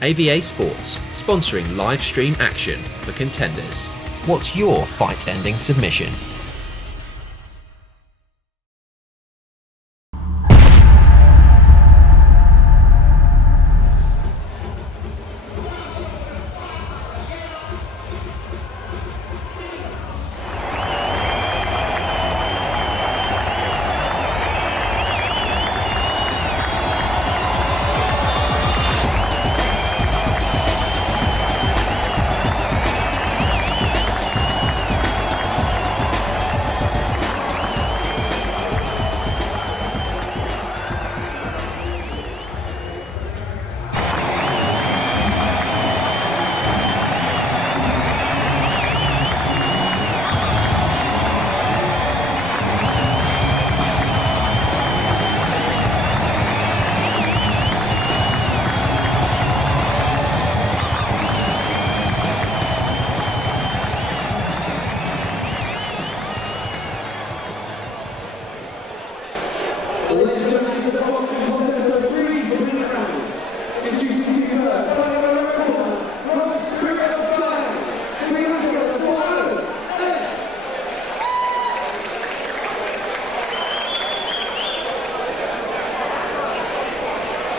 AVA Sports, sponsoring live stream action for Contenders. What's your fight-ending submission? Ladies and gentlemen, this is the boxing contest of 3 between rounds. Introducing to you first, fighting on the red corner, from Skrzypiec, bringing us together for Ellis.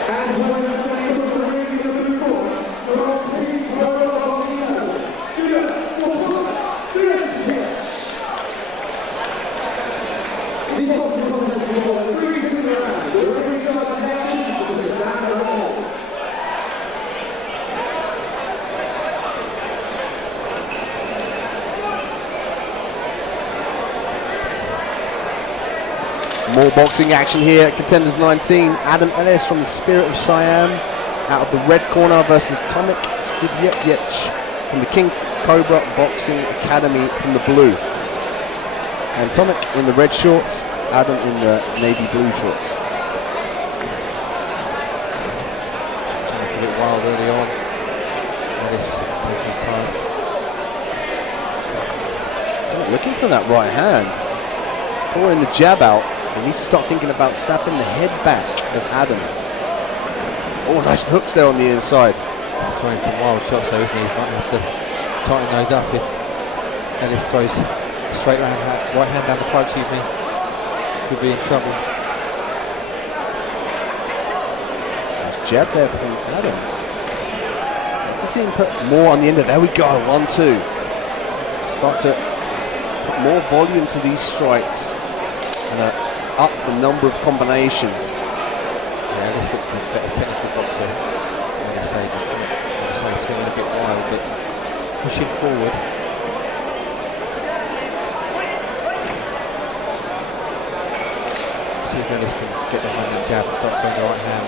And joining us standing across the ring in the blue corner, from the global boxing academy, give it up for Skrzypiec. This boxing contest will go 3 between rounds. The referee judge of the action is Mr. Dan O'Connor. More boxing action here at Contenders 19. Adam Ellis from the Spirit of Siam out of the red corner versus Tomec Skrzypiec from the King Cobra Boxing Academy from the blue. And Tomec in the red shorts, Adam in the navy blue shorts. A bit wild early on. Ellis takes his time. Tomec looking for that right hand. Pouring the jab out. He needs to start thinking about snapping the head back of Adam. Oh, nice hooks there on the inside. He's throwing some wild shots though, isn't he? He's might have to tighten those up if Ellis throws straight right hand down the throat, excuse me. Could be in trouble. Nice jab there from Adam. Just see him put more on the end of there we go, 1-2. Start to put more volume to these strikes and up the number of combinations. Yeah, this looks like a better technical boxer at this stage. As I say, swinging a bit wild, but pushing forward. See if Ellis can get the running jab and start throwing the right hand.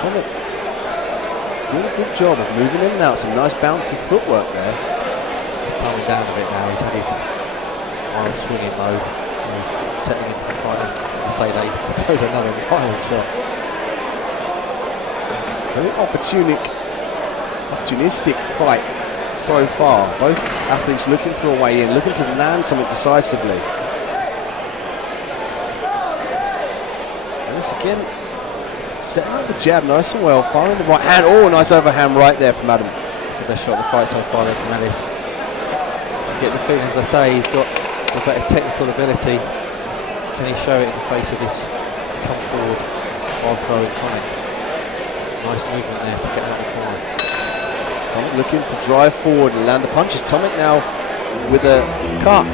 Tomec doing a good job of moving in and out. Some nice bouncy footwork there. He's calming down a bit now. He's had his wild swinging mode. He's settling into the fight. To say that he throws another violent shot. Very opportunistic fight so far. Both athletes looking for a way in, looking to land something decisively. Ellis again setting up the jab nice and well, firing the right hand. Oh, nice overhand right there from Adam. It's the best shot of the fight so far there from Ellis. I get the feeling, as I say, he's got a better technical ability. Can he show it in the face of this come forward while throwing Tomec? Nice movement there to get out of the corner. Tomec looking to drive forward and land the punches. Tomec now with a cut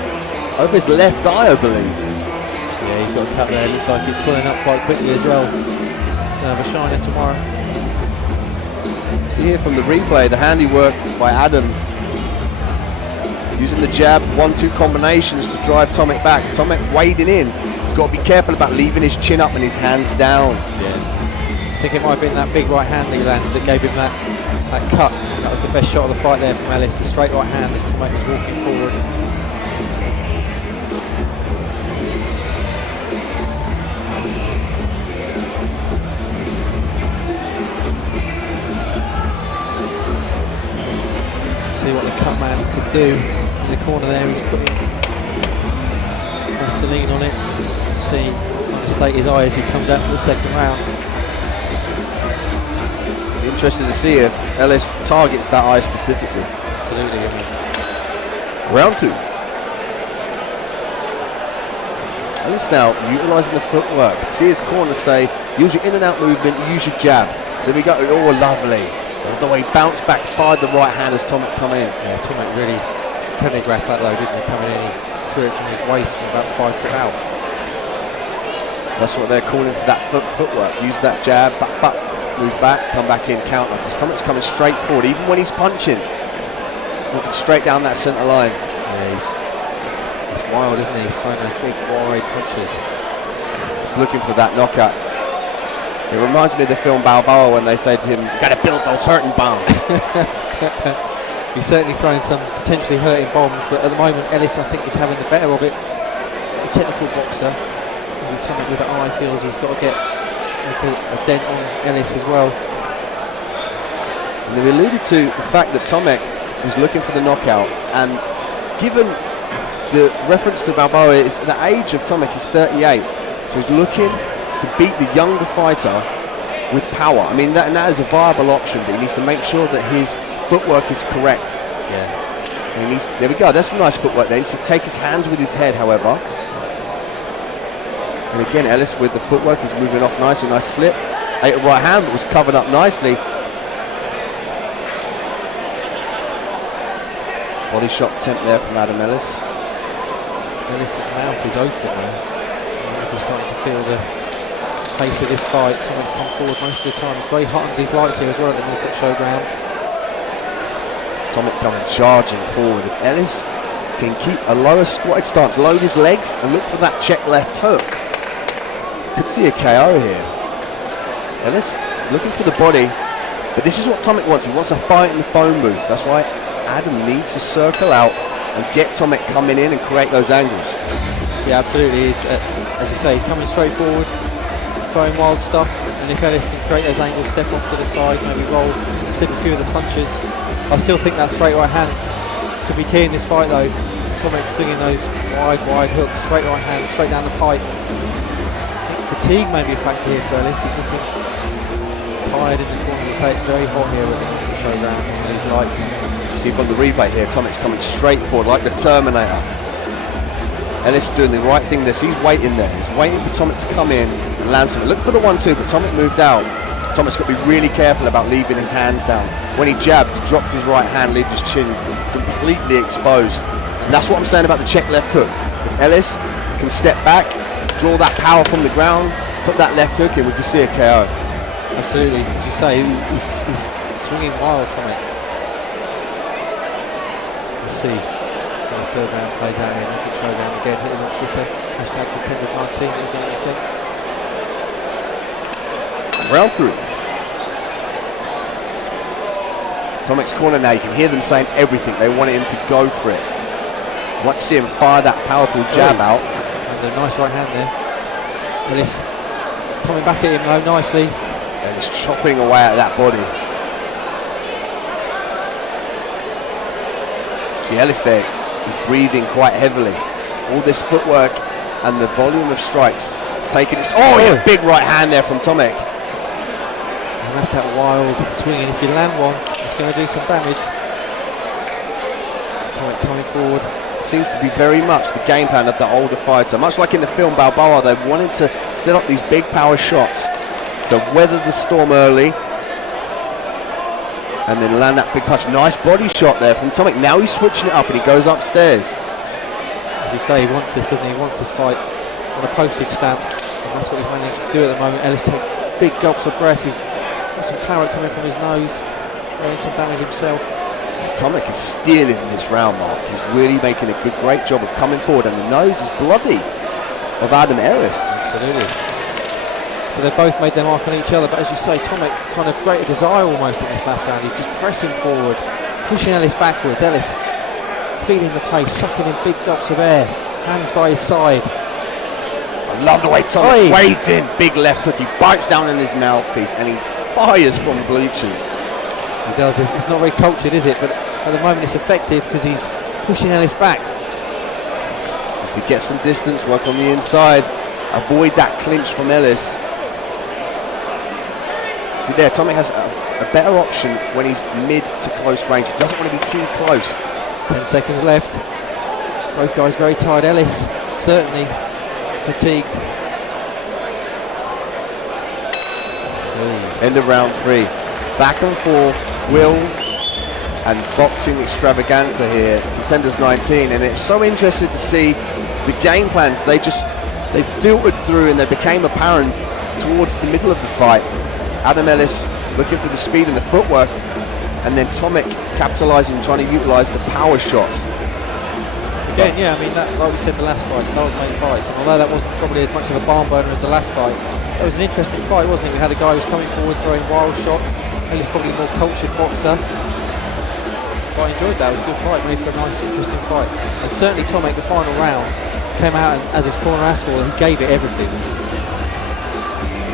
over his left eye, I believe. Yeah, he's got a cut there. Looks like it's swelling up quite quickly as well. Gonna have a shiner tomorrow. See here from the replay, the handiwork by Adam. Using the jab, 1-2 combinations to drive Tomec back. Tomec wading in. He's got to be careful about leaving his chin up and his hands down. Yeah. I think it might have been that big right hand he landed that gave him that cut. That was the best shot of the fight there from Ellis. The straight right hand as Tomec was walking forward. See what the cut man could do. In the corner there, he's putting Vaseline on it. See, trying to state his eye as he comes out for the second round. Interested to see if Ellis targets that eye specifically. Absolutely. I mean, Round 2. Ellis now utilising the footwork. See his corner say, use your in and out movement, use your jab. So there we go. Oh, lovely. The way he bounced back, fired the right hand as Tomec come in. yeah, Tomec really choreographed that though, didn't he? Coming in, he threw it from his waist from about 5 foot out. That's what they're calling for that footwork. Use that jab, back, move back, come back in, counter. Because Tomec's coming straight forward, even when he's punching. Looking straight down that centre line. Yeah, he's wild, isn't he? He's throwing those big, wide punches. He's looking for that knockout. It reminds me of the film Balboa when they say to him, "Got to build those hurting bombs." He's certainly throwing some potentially hurting bombs, but at the moment Ellis, I think, is having the better of it. A technical boxer. Maybe Tomec with the eye feels he's got to make a dent on Ellis as well. And they alluded to the fact that Tomec is looking for the knockout, and given the reference to Balboa is the age of Tomec is 38, so he's looking to beat the younger fighter with power. I mean, that is a viable option, but he needs to make sure that his footwork is correct. Yeah. And there we go, that's some nice footwork there. He needs to take his hands with his head, however. And again, Ellis with the footwork is moving off nicely, nice slip. Ate a right hand, but was covered up nicely. Body shot attempt there from Adam Ellis. Ellis' mouth is open now. He's starting to feel the pace of this fight. Tomec's come forward most of the time. It's very hot under these lights here as well at the Norfolk Showground. Tomec coming charging forward. If Ellis can keep a lower squatted stance, load his legs and look for that check left hook. Could see a KO here. Ellis looking for the body, but this is what Tomec wants. He wants a fight in the phone booth. That's why Adam needs to circle out and get Tomec coming in and create those angles. Yeah, absolutely. He's, as you say, he's coming straight forward, throwing wild stuff, and if Ellis can create those angles, step off to the side, maybe roll, slip a few of the punches. I still think that straight right hand could be key in this fight though. Tomec's swinging those wide hooks, straight right hand, straight down the pipe. I think fatigue may be a factor here for Ellis. He's looking tired in the corner. You say it's very hot here at the Showground under these lights. You see from the replay here, Tomec's coming straight forward like the Terminator. Ellis doing the right thing there, so he's waiting there. He's waiting for Tomec to come in and land something. Look for the 1-2, but Tomec moved out. Tomec's got to be really careful about leaving his hands down. When he jabbed, he dropped his right hand, leaving his chin completely exposed. And that's what I'm saying about the check left hook. If Ellis can step back, draw that power from the ground, put that left hook in, we can see a KO. Absolutely, as you say, he's swinging wild from it. We'll see how the third round plays out here. Norfolk Showground again, hit him on Twitter, #Contenders19, is that what you think? Round 3. Tomec's corner now, you can hear them saying everything. They wanted him to go for it. I'd like to see him fire that powerful jab out. And a nice right hand there. Ellis coming back at him though, nicely. And he's chopping away at that body. See Ellis there, he's breathing quite heavily. All this footwork and the volume of strikes, it's taking its... Oh, yeah, big right hand there from Tomec. And that's that wild swing, and if you land one, it's going to do some damage. Tomec coming forward. Seems to be very much the game plan of the older fighter. Much like in the film Balboa, they wanted to set up these big power shots to weather the storm early and then land that big punch. Nice body shot there from Tomec. Now he's switching it up and he goes upstairs. As you say, he wants this, doesn't he? He wants this fight on a postage stamp, and that's what he's managed to do at the moment. Ellis takes big gulps of breath. He's got some claret coming from his nose, doing some damage himself. Tomec is stealing this round, Mark. He's really making a great job of coming forward, and the nose is bloody of Adam Ellis. Absolutely. So they've both made their mark on each other, but as you say, Tomec kind of created desire almost in this last round. He's just pressing forward, pushing Ellis backwards. Ellis feeling the pace, sucking in big gulps of air, hands by his side. I love the way Tomec wades in, big left hook. He bites down in his mouthpiece and he fires from the bleachers. He does. It's not very cultured, is it? But at the moment it's effective because he's pushing Ellis back. Just to get some distance, work on the inside, avoid that clinch from Ellis. See there, Tomec has a a better option when he's mid to close range. He doesn't want to be too close. 10 seconds left. Both guys very tired. Ellis certainly fatigued. End of round 3. Back and forth, will and boxing extravaganza here. Contenders 19, and it's so interesting to see the game plans. They filtered through and they became apparent towards the middle of the fight. Adam Ellis looking for the speed and the footwork, and then Tomec capitalising, trying to utilise the power shots. Again, yeah, I mean, that, like we said, the last fight, styles make fights, and although that wasn't probably as much of a barn burner as the last fight, it was an interesting fight, wasn't it? We had a guy who was coming forward, throwing wild shots. Ellis probably a more cultured boxer. But I enjoyed that. It was a good fight, made for a nice, interesting fight. And certainly Tomec, the final round, came out and, as his corner asked for, and he gave it everything.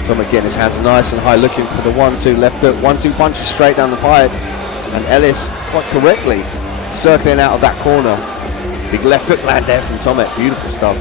Tomec getting his hands nice and high, looking for the 1-2 left hook. 1-2 punches straight down the pipe, and Ellis quite correctly circling out of that corner. Big left hook land there from Tomec. Beautiful stuff.